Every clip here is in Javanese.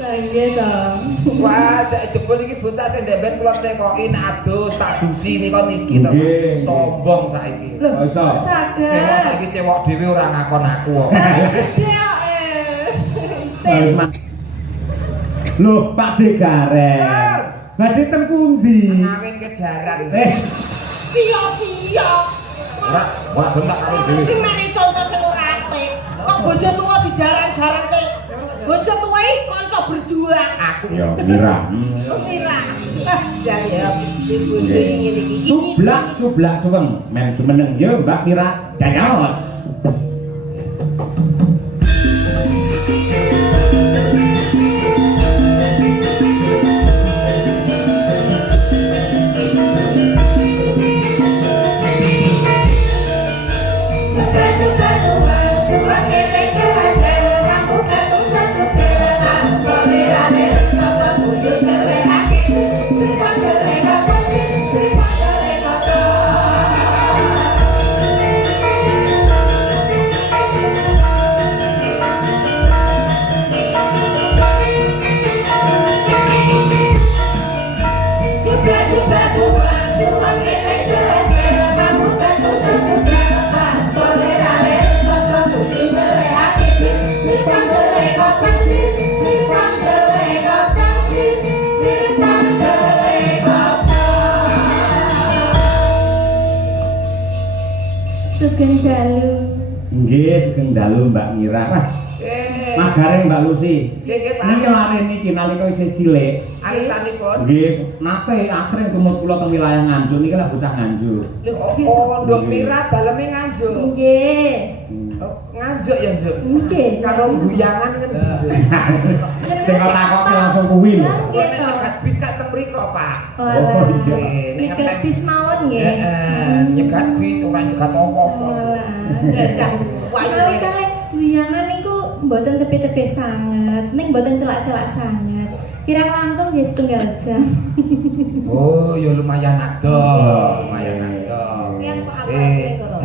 Lah nggih to. Wah, cek jebul iki bocah sing ndemben kula cekoki adus tak dusi nika niki to. Sombong saiki. Lho, iso. Saged. Cewek saiki cewek dhewe ora ngakon aku kok. Loh, Pak De Garen. Badhe teng pundi? Ngawin kejaran. Sia-sia. Ora bentak kawin dhewe. Iki mene contoh sing ora apik. Kok bojo tuwa dijaran-jarante. Bojo tuwa iki kanca berjuang. Aku Ya, Mira. Mira. Ah, jan ya bojo ngene iki. Sublak suweng. Men jumeneng yo Mbak Mira. Dados. Sugeng dalu. Nggih, sugeng dalu Mbak Mira. Mas Gareng Mbak Lucy. Nggih, Pak. Niki lare niki nalika isih cilik. Alitanipun. Nggih, nate asring tumut kula teng wilayah Nganjuk niki lah bocah Nganjuk. Oh, Nduk Mira daleme Nganjuk. Nggih. Nganjuk ya, Nduk. Nggih. Karo guyangan ngendi, Nduk? Sing takoki langsung kuwi lho. Nggih to. Nek bisa teng mriko, Pak. Oh, iya. Nyegat bis mawon nggih. Nyegat bis ora nyegat apa-apa. Cah kali guyangan niku mboten tepi-tepi sanget, ning mboten celak-celak sanget. Kirang langkung nggih setunggal jam. Oh, ya lumayan ado, lumayan ado. Pian kok apa ning kono?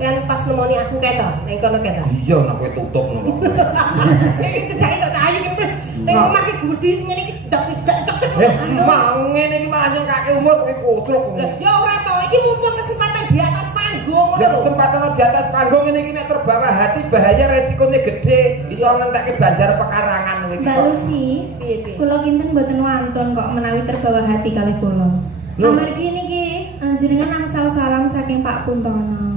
Pian pas nemoni aku keto, ning kono keto. Iya, nek kowe tutup ngono. Iki cedhake tok cahayu ki. Ning omah ki budi ngene iki dak cocok. Mau ngene iki malah nyengkake umur kowe kucluk. Ya ora to, iki mumpung kesempatan di atas panggung ngono lho. Kesempatan di atas panggung ini nek terbawa hati bahaya resikonya gede iso ngentekke banjar pekarangan kowe iki. Mbak Lucy, piye-piye? Kula kinten mboten wantun kok menawi terbawa hati kalih kula. Amargi niki jenengan angsal salam saking Pak Puntono.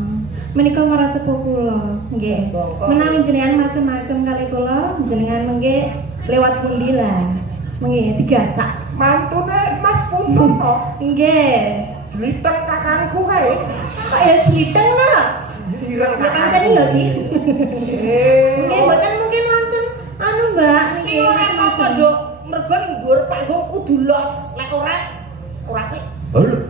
Menika para sepuh kula, nggih. Menawi jenengan macem-macem kalih kula, jenengan mengke lewat pundi lah. Mengke digasak. Mantune Mas Puntono. Nggih. Jliteng kakangku kae. Kaya jliteng lho. Ireng Ya pancen lho sih. Nggih, mboten mungkin wonten anu Mbak niki macam-macam. Nduk, mergo nggur panggung kudu los. Lek ora apik. Lho,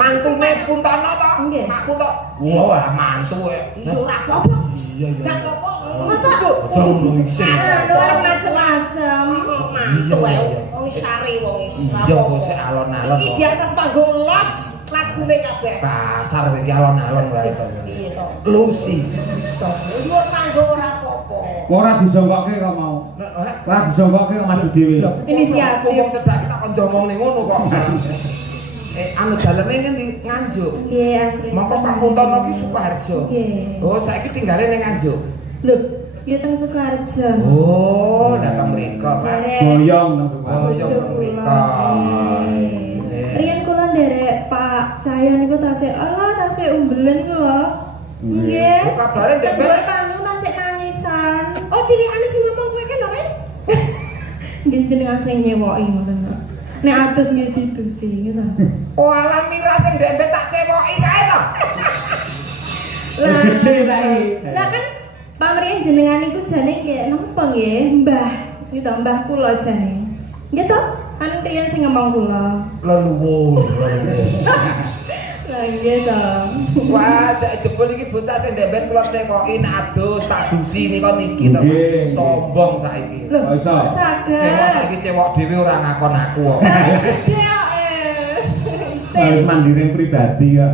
mantune Puntono to? Nggih. Makku to. Wah, mantu e. Iya ora apa-apa. Iya iya. Gak apa-apa. Masa Aja ngono isin. anu arep macam-macam. Mantu ae wong sari wong is. Iya kok sik alon-alon. Iki di atas panggung los lagune kabeh. Kasar kowe iki alon-alon wae to. Piye to? Lucy. Dhuwur panggung ora apa-apa. Ora disongkokke kok mau. Ora disongkokke kok maju dhewe. Inisiatif. Wong cedhak kita kon jomongne ngono kok. Anu daleme ngendi Nganjuk. Nggih, asli. Mongko Pak Puntono ki Sukoharjo. Nggih. Oh, saiki tinggale ning Nganjuk. Lho, ya teng Sukoharjo. Oh, datang mriko, Pak. Boyong nang Sukoharjo. Boyong teng mriko. Riyen kula nderek Pak Cahyo niku tasih umbelen ku lho. Nggih. Oh, kabare ndek Dhuwur panggung tasih nangisan. Oh, cilikane sing ngomong kowe ki lho, Ren. Nggih jenengan sing nyewoki ngoten. Nek atus nggih didusi ngono. Oh, alam Mira sing ndembet tak cewoki kae to. Gede saiki. Lah kan pamrih jenengan niku jane nggih napa nggih, Mbah. Gitu Mbah kula jane. Nggih to? Kan riyen sing ngomong kula. Leluwur. Lah nggih to. Wah, cek jebul iki bocah sing ndembet kula cewoki adus tak dusi nika niki to. Sombong saiki. Lho, iso. Saged. Cewek saiki cewek dhewe ora ngakon aku kok. Harus mandiri pribadi kok.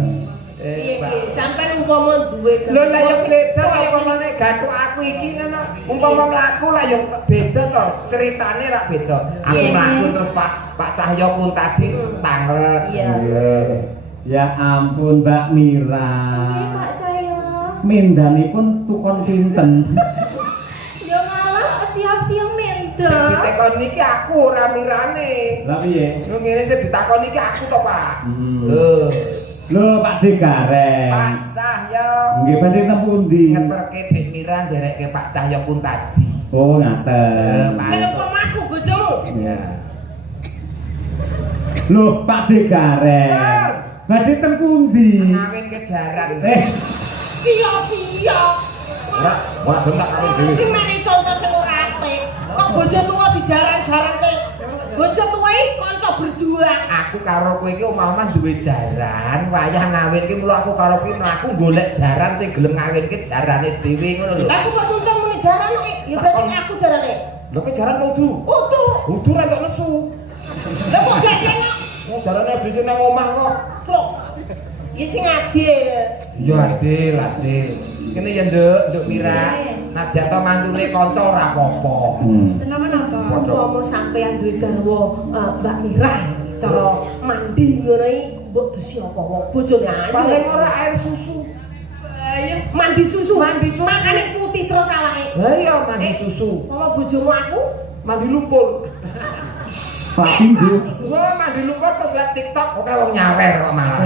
Piye-piye sampean umpama duwe lho lah ya beda to umpamane gathuk aku iki ngono umpama mlaku lah ya beda to ceritane ra beda aku mlaku terus Pak Cahyo pun tadi tanglet iya ya ampun Mbak Mira Oke Pak Cahyo mindanipun tukon pinten yo ngalah siap-siap menda ditakon niki aku ora mirane lha piye ngene sing ditakon niki aku to Pak lho Pak Degareng Pak Cahyo nggih badhe teng pundi ngeterke Dik Mira nderekke Pak Cahyo pun tadi oh ngaten nek pemaku bojomu ya lho Pak Degareng badhe teng pundi ngawin kejaran sia-sia ora bentak karo dhewe iki mene contoh sing ora apik kok bojo tuwa dijaran-jarante bojo tuwa iki kanca berjuang aku karo kowe iki omah-omah duwe jaran wayah ngawin iki mulo aku karo kowe mlaku golek jaran sing gelem ngawinke jarane dhewe ngono lho lah aku kok tuntun muni jaran kok ya berarti aku jarane lho ke jaran kudu kudu ra tok nesu lah kok gedene jarane dhisik nang omah kok kok ya sing adil iya adil kene ya Nduk Mira nadyan to mantune kanca ora apa-apa kenapa umpama sampean duwe garwa Mbak Mira cara mandi ngono iki mbok dosi apa wong bojone ayu paling ora air susu mandi susu makane putih terus awake lah iya mandi susu umpama bojomu aku mandi lumpur Pak Pindu wah mandi lumpur terus liat TikTok oke wong nyawer kok malah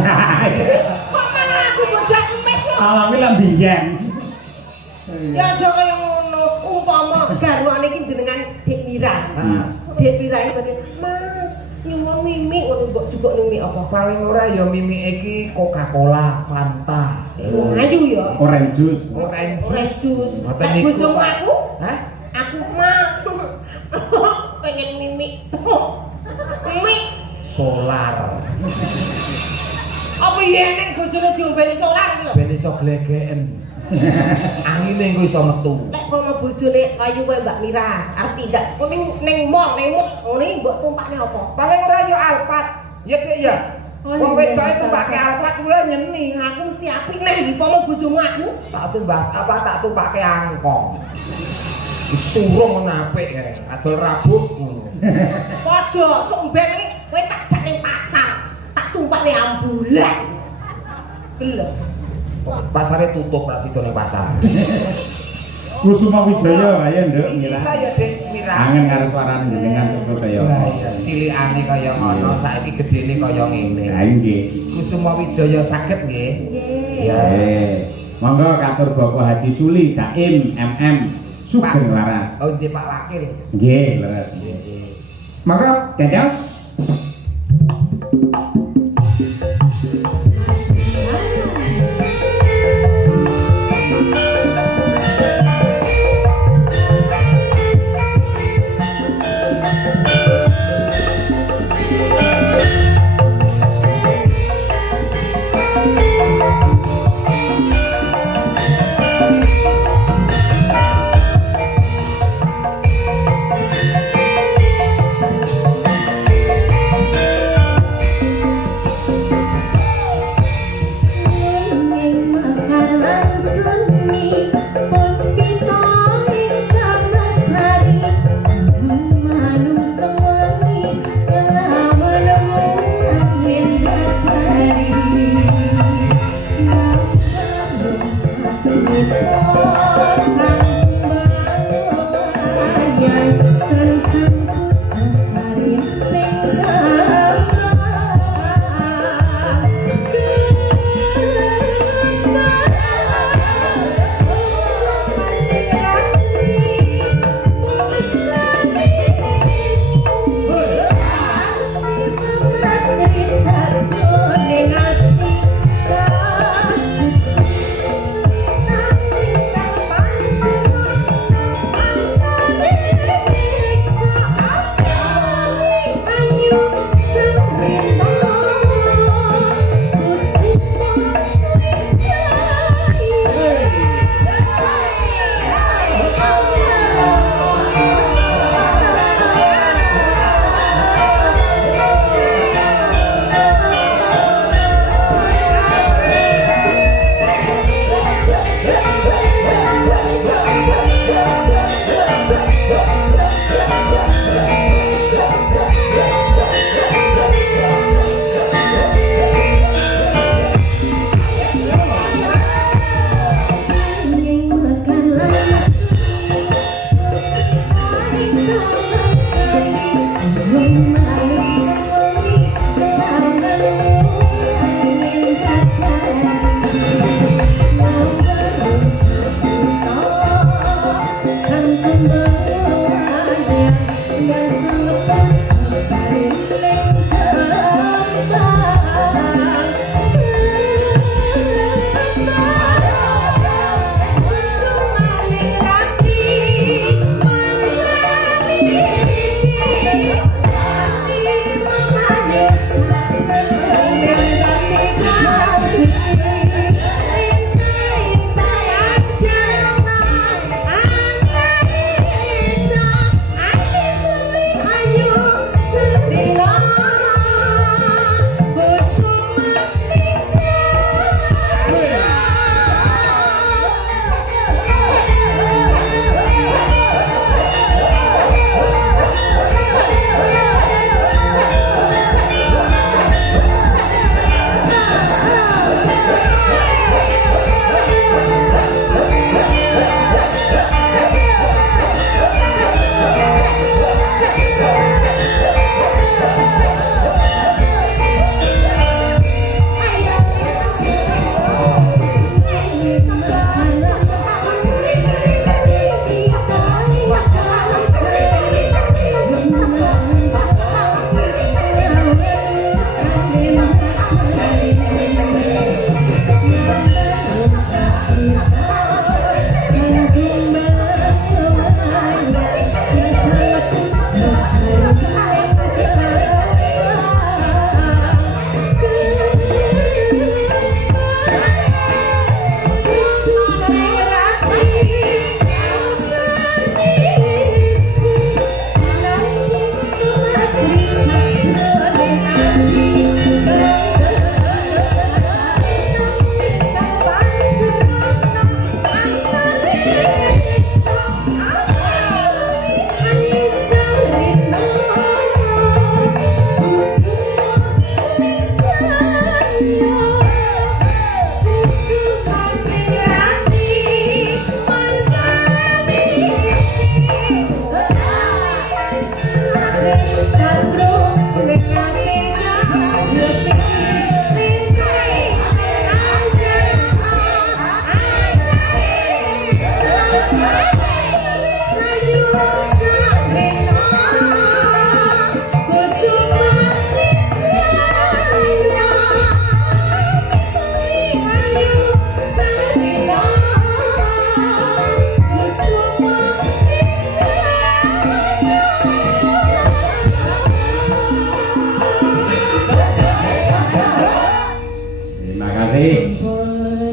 kok malah aku bojo emes kok alami lan biyen ya aja kaya ngono umpama garwane iki jenengan Dik Mira Dik Mira iki tadi Mas nyuwun mimi ngono mbok juga mimi apa paling ora ya mimi iki Coca-Cola, Fanta ayu ya orange juice orange juice nek bojomu aku aku Mas pengen mimi mimi solar apa iya nek bojone diombeni solar iki lho ben iso glegeken angine engko iso metu nek kono bojone kayu koyo Mbak Mira arti ndak ning mall ngene mbok tumpakne apa paling ora ya Alphard ya Dik ya wong wedok itu pakai Alphard kuwi nyeni aku mesti apik neh iki kono bojomu aku tak tumbas apa tak tumpake angkong surung menapik ya adol rabuk ngono padha sok ben iki kowe tak jak ning pasar tak tumpakne ambulan belum pasare tutup ra sida ning pasar Kusuma Wijaya ayo Nduk iki Mira saya Dik Mira kangen karo suarane jenengan kok kaya cilikane kaya ngono saiki gedene kaya ngene ha nggih Kusuma Wijaya saged nggih nggih monggo katur Bapak Haji Suli Daim MM Sugeng Laras oh nggih Pak Wakil nggih leres monggo dados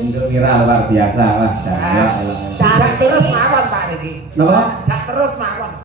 Untuk Mira luar biasa lah. Sak terus mawon Pak niki. Napa? Sak terus mawon.